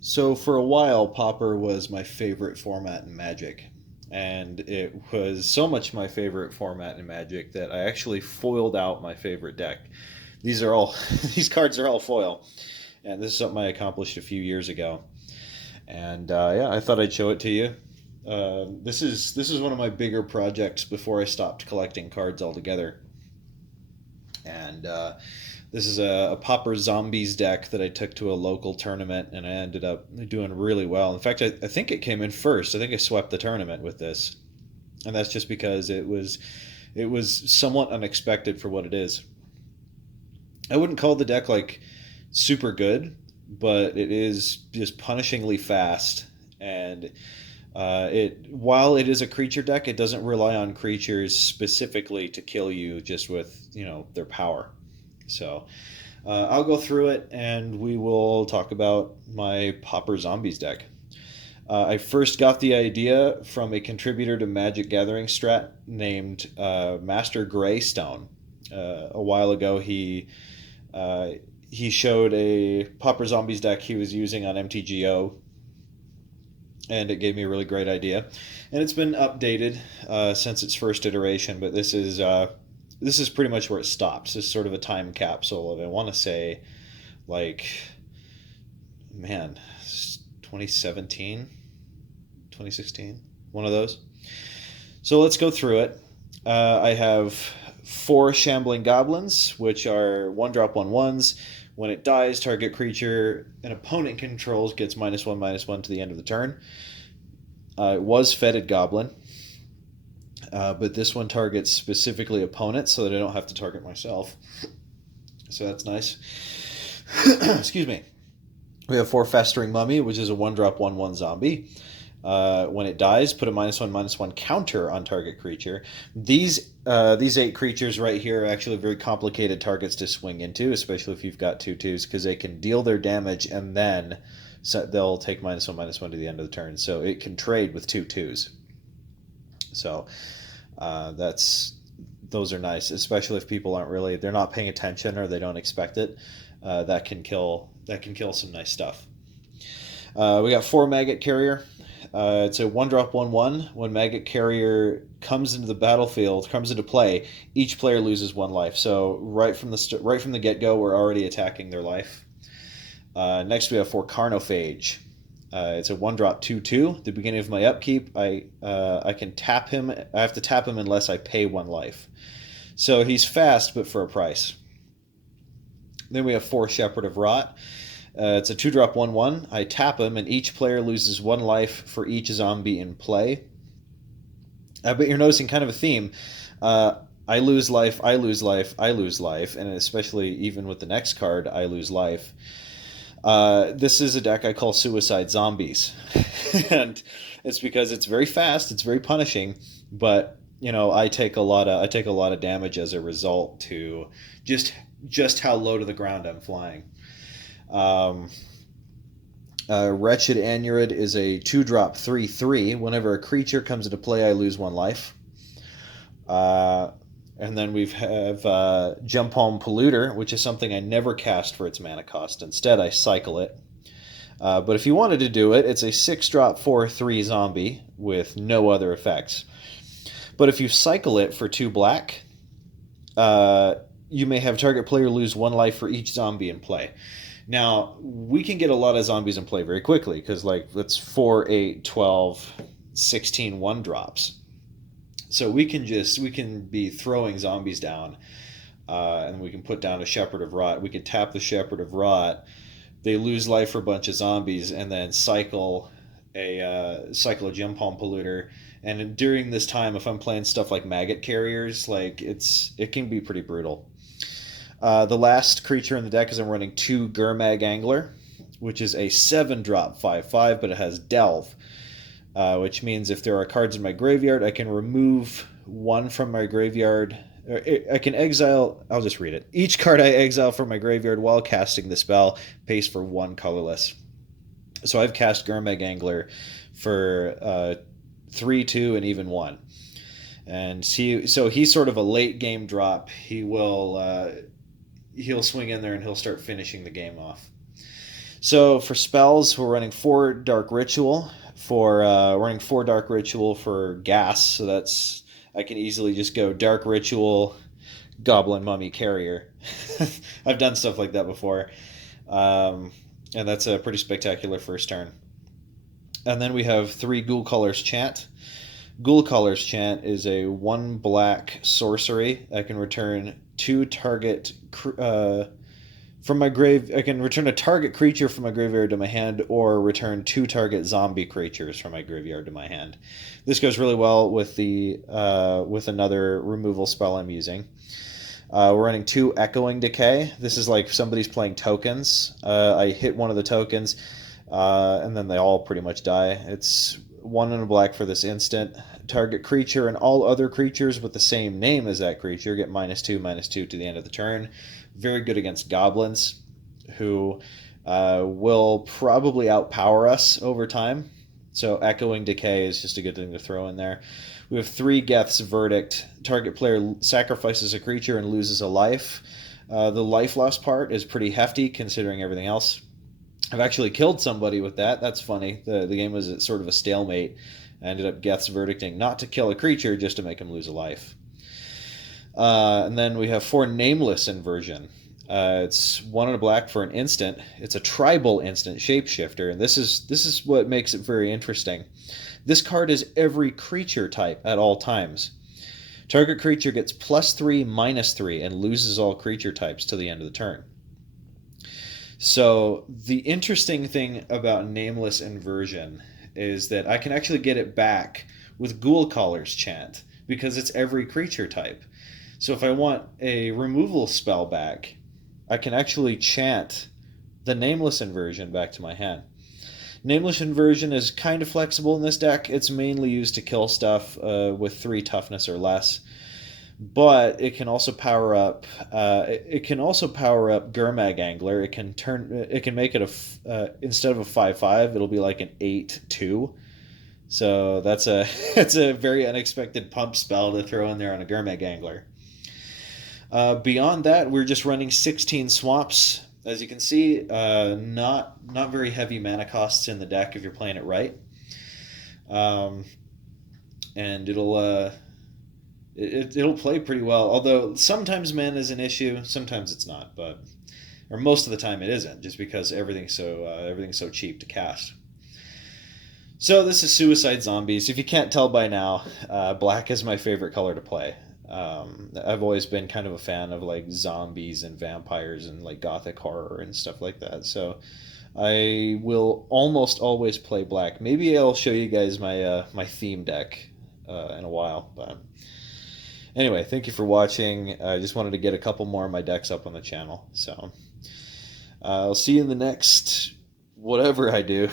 So for a while, Pauper was my favorite format in Magic, and it was so much my favorite format in Magic that I actually foiled out my favorite deck. These are all these cards are all foil, and this is something I accomplished a few years ago. And yeah, I thought I'd show it to you. This is one of my bigger projects before I stopped collecting cards altogether, and this is a Pauper Zombies deck that I took to a local tournament, and I ended up doing really well. In fact, I think it came in first. I think I swept the tournament with this, and that's just because it was somewhat unexpected for what it is. I wouldn't call the deck like super good, but it is just punishingly fast, and it while it is a creature deck, it doesn't rely on creatures specifically to kill you just with their power. So I'll go through it and we will talk about my Pauper Zombies deck. I first got the idea from a contributor to Magic Gathering Strat named Master Greystone. A while ago, uh, he showed a Pauper Zombies deck he was using on MTGO, and it gave me a really great idea. And it's been updated since its first iteration, but this is pretty much where it stops. This is sort of a time capsule of, I want to say, like, man, 2017, 2016, one of those. So let's go through it. I have four Shambling Goblins, which are one drop one ones. When it dies, target creature an opponent controls gets -1/-1 to the end of the turn. It was Fetid Goblin, but this one targets specifically opponents so that I don't have to target myself. So that's nice. Excuse me. We have four Festering Mummy, which is a one drop 1/1 zombie. When it dies, put a -1/-1 counter on target creature. These eight creatures right here are actually very complicated targets to swing into, especially if you've got 2/2s, because they can deal their damage and then they'll take -1/-1 to the end of the turn. So it can trade with 2/2s. So that's those are nice, especially if people they're not paying attention or they don't expect it. That can kill some nice stuff. We got four Maggot Carrier. It's a one drop 1/1. When Maggot Carrier comes into the battlefield, comes into play, each player loses one life. So right from the get go, we're already attacking their life. Next, we have four Carnophage. It's a one drop 2/2. At the beginning of my upkeep, I can tap him. I have to tap him unless I pay one life. So he's fast, but for a price. Then we have four Shepherd of Rot. It's a two drop 1/1. I tap him, and each player loses one life for each zombie in play. But you're noticing kind of a theme. I lose life, I lose life, I lose life, and especially even with the next card, I lose life. This is a deck I call Suicide Zombies, and it's because it's very fast, it's very punishing, but I take a lot of damage as a result to just how low to the ground I'm flying. Um, Wretched Anurid is a 2 drop 3/3. Whenever a creature comes into play, I lose one life. Uh, and then we have Jump Home Polluter, which is something I never cast for its mana cost. Instead, I cycle it. But if you wanted to do it, it's a 6 drop 4/3 zombie with no other effects. But if you cycle it for 2 black, uh, you may have target player lose one life for each zombie in play. Now, we can get a lot of zombies in play very quickly because, like, that's 4, 8, 12, 16 one drops. So we can be throwing zombies down, and we can put down a Shepherd of Rot. We could tap the Shepherd of Rot. They lose life for a bunch of zombies, and then cycle a Gem Palm Polluter. And during this time, if I'm playing stuff like Maggot Carriers, like it can be pretty brutal. The last creature in the deck is I'm running two Gurmag Angler, which is a 7 drop 5/5, but it has Delve, which means if there are cards in my graveyard, I can remove one from my graveyard. I can exile. I'll just read it. Each card I exile from my graveyard while casting the spell pays for one colorless. So I've cast Gurmag Angler for 3, 2, and even 1. And he's sort of a late game drop. He'll swing in there and he'll start finishing the game off. So for spells, we're running 4 Dark Ritual. We're running 4 Dark Ritual for gas, so that's I can easily just go Dark Ritual, Goblin Mummy Carrier. I've done stuff like that before, um, and that's a pretty spectacular first turn. And then we have 3 Ghoul Caller's Chant. Ghoul Caller's Chant is a 1 black sorcery. I can return 2 target from my grave. I can return a target creature from my graveyard to my hand, or return 2 target zombie creatures from my graveyard to my hand. This goes really well with the with another removal spell I'm using. We're running 2 Echoing Decay. This is like somebody's playing tokens. I hit one of the tokens, and then they all pretty much die. It's 1 and a black for this instant. Target creature and all other creatures with the same name as that creature get -2/-2 to the end of the turn. Very good against goblins, who will probably outpower us over time. So Echoing Decay is just a good thing to throw in there. We have 3 Geth's Verdict. Target player sacrifices a creature and loses a life. The life loss part is pretty hefty considering everything else. I've actually killed somebody with that. That's funny. The game was at sort of a stalemate. I ended up Geth's Verdicting not to kill a creature, just to make him lose a life. And then we have 4 Nameless Inversion. It's 1 and a black for an instant. It's a tribal instant shapeshifter, and this is what makes it very interesting. This card is every creature type at all times. Target creature gets +3/-3 and loses all creature types to the end of the turn. So the interesting thing about Nameless Inversion is that I can actually get it back with Ghoul Caller's Chant, because it's every creature type. So if I want a removal spell back, I can actually chant the Nameless Inversion back to my hand. Nameless Inversion is kind of flexible in this deck. It's mainly used to kill stuff with 3 toughness or less, but it can also power up. It can also power up Gurmag Angler. It can make it instead of a 5/5, it'll be like an 8/2. So that's a it's a very unexpected pump spell to throw in there on a Gurmag Angler. Beyond that, we're just running 16 Swamps. As you can see, not very heavy mana costs in the deck if you're playing it right. And it'll play pretty well. Although sometimes mana is an issue, sometimes it's not. Or most of the time it isn't, just because everything's so cheap to cast. So this is Suicide Zombies. If you can't tell by now, black is my favorite color to play. I've always been kind of a fan of like zombies and vampires and like gothic horror and stuff like that. So I will almost always play black. Maybe I'll show you guys my theme deck in a while. But anyway, thank you for watching. I just wanted to get a couple more of my decks up on the channel. So I'll see you in the next whatever I do.